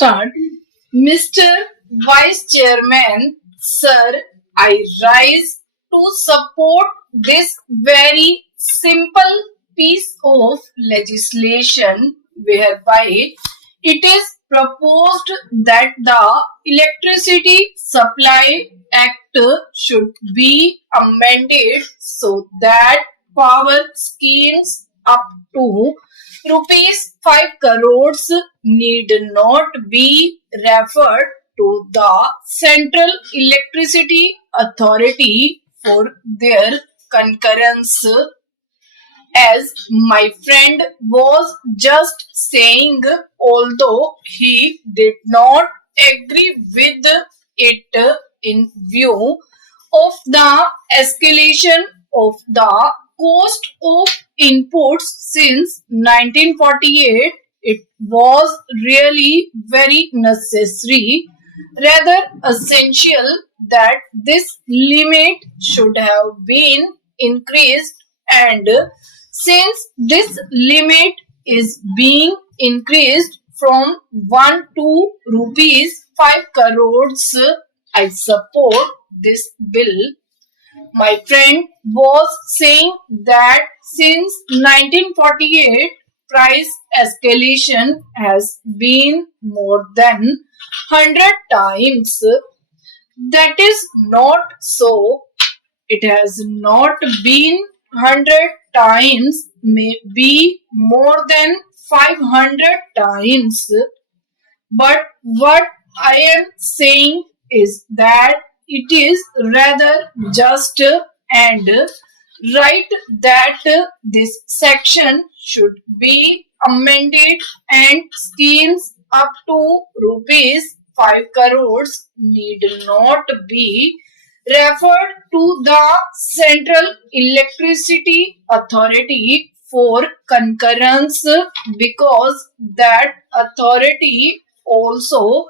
Start. Mr. Vice Chairman, Sir, I rise to support this very simple piece of legislation whereby it is proposed that the Electricity Supply Act should be amended so that power schemes up to rupees 5 crores need not be referred to the Central Electricity Authority for their concurrence, as my friend was just saying, although he did not agree with it in view of the escalation of the cost of inputs since 1948, it was really very necessary, rather essential, that this limit should have been increased, and since this limit is being increased from 1 to rupees 5 crores, I support this bill. My friend was saying that since 1948, price escalation has been more than 100 times. That is not so. It has not been 100 times, may be more than 500 times. But what I am saying is that it is rather just and right that this section should be amended and schemes up to rupees 5 crores need not be referred to the Central Electricity Authority for concurrence, because that authority also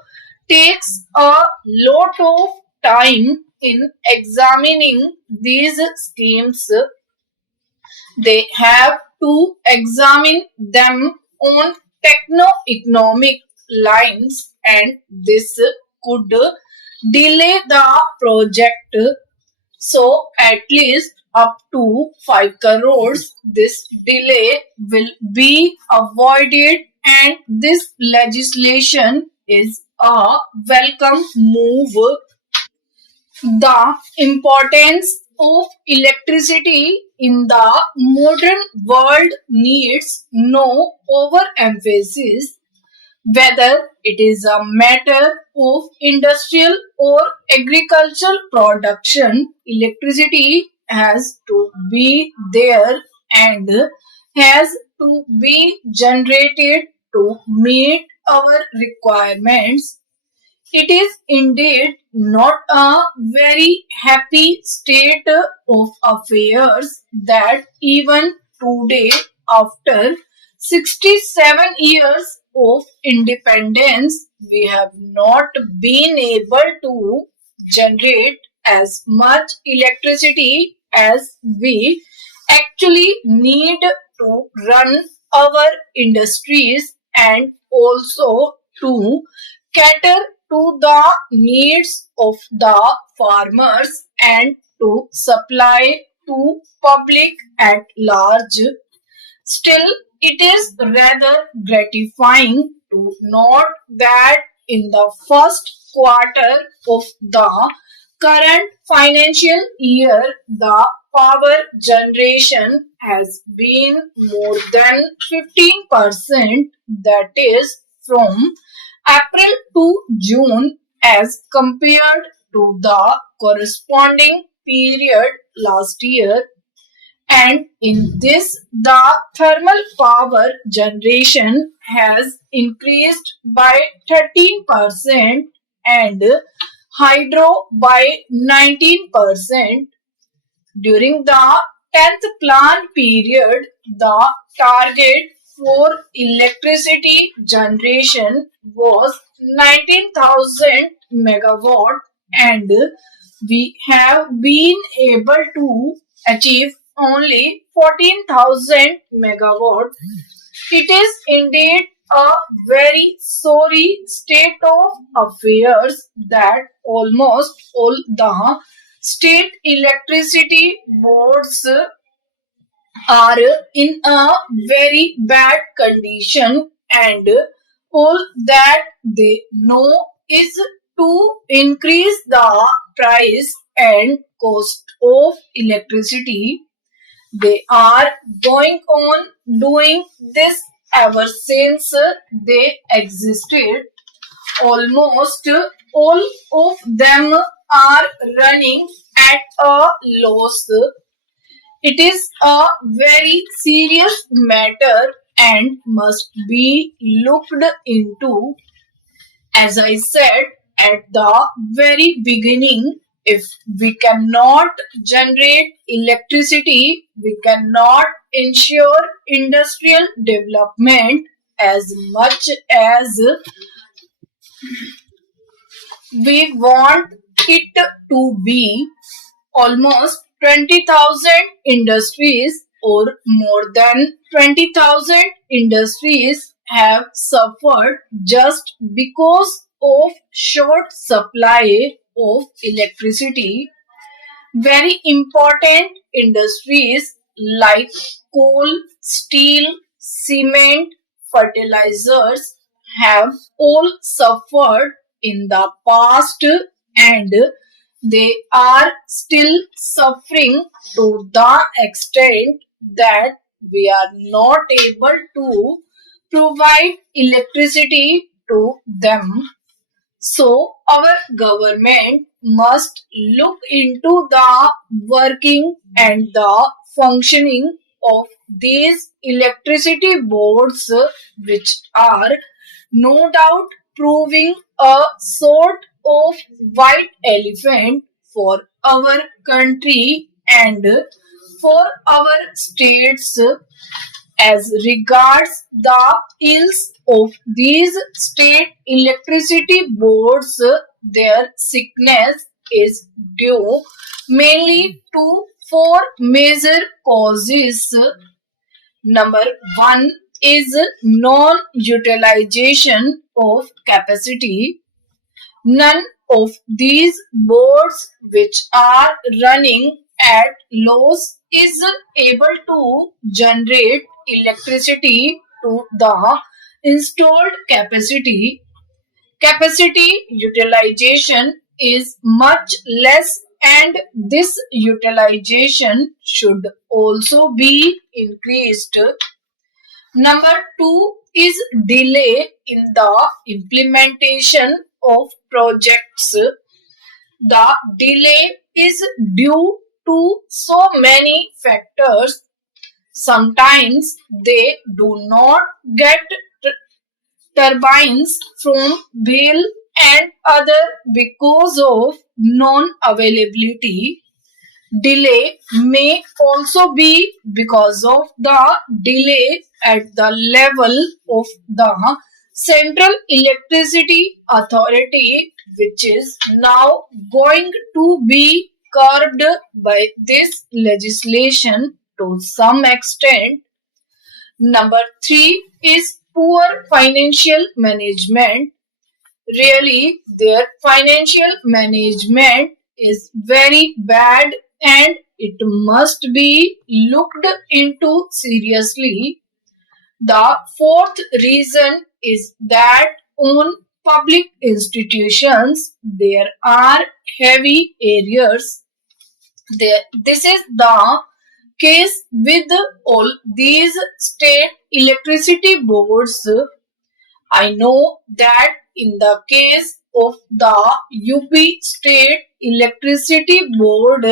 takes a lot of time in examining these schemes. They have to examine them on techno-economic lines, and this could delay the project. So at least up to 5 crores, this delay will be avoided, and this legislation is a welcome move. The importance of electricity in the modern world needs no overemphasis. Whether it is a matter of industrial or agricultural production, electricity has to be there and has to be generated to meet our requirements. It is indeed not a very happy state of affairs that even today, after 67 years of independence, we have not been able to generate as much electricity as we actually need to run our industries, and also to cater to the needs of the farmers and to supply to public at large. Still, it is rather gratifying to note that in the first quarter of the current financial year, the power generation has been more than 15%, that is, from April to June, as compared to the corresponding period last year. And in this, the thermal power generation has increased by 13% and hydro by 19%. During the 10th plan period, the target for electricity generation was 19,000 megawatt, and we have been able to achieve only 14,000 megawatt. It is indeed a very sorry state of affairs that almost all the state electricity boards are in a very bad condition, and all that they know is to increase the price and cost of electricity. They are going on doing this ever since they existed. Almost all of them are running at a loss. It is a very serious matter and must be looked into. As I said at the very beginning, if we cannot generate electricity, we cannot ensure industrial development as much as we want it to be. Almost 20,000 industries or more than 20,000 industries have suffered just because of short supply of electricity. Very important industries like coal, steel, cement, fertilizers have all suffered in the past, and they are still suffering to the extent that we are not able to provide electricity to them. So, our government must look into the working and the functioning of these electricity boards, which are no doubt proving a sort of white elephant for our country and for our states. As regards the ills of these state electricity boards, their sickness is due mainly to four major causes. Number one is non-utilization of capacity. None of these boards which are running at loss is able to generate electricity to the installed capacity. Capacity utilization is much less, and this utilization should also be increased. Number two is delay in the implementation of projects. The delay is due to so many factors. Sometimes they do not get turbines from bill and other because of non-availability. Delay may also be because of the delay at the level of the Central Electricity Authority, which is now going to be curbed by this legislation to some extent. Number three is poor financial management. Really, their financial management is very bad and it must be looked into seriously. The fourth reason is that on public institutions there are heavy arrears. This is the case with all these state electricity boards. I know that in the case of the UP State Electricity Board,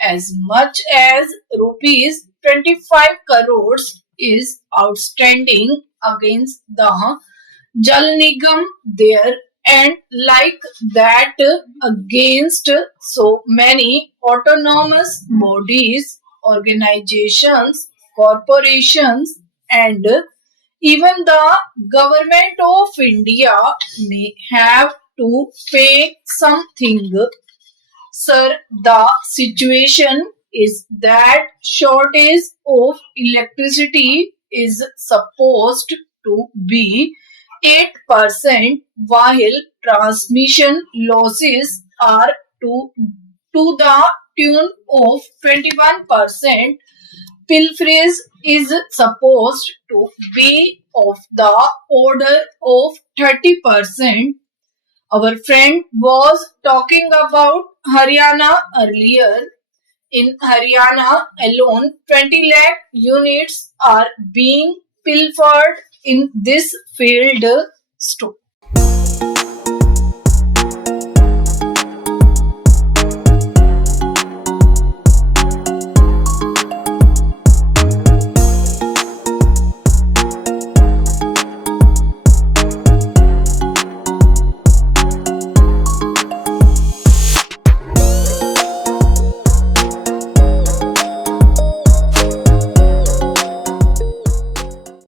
as much as rupees 25 crores is outstanding against the Jal Nigam there, and like that against so many autonomous bodies, organizations, corporations, and even the government of India may have to pay something. Sir, the situation is that shortage of electricity is supposed to be 8%, while transmission losses are to the tune of 21%. Pilferage is supposed to be of the order of 30%. Our friend was talking about Haryana earlier. In Haryana alone, 20 lakh units are being pilfered in this field.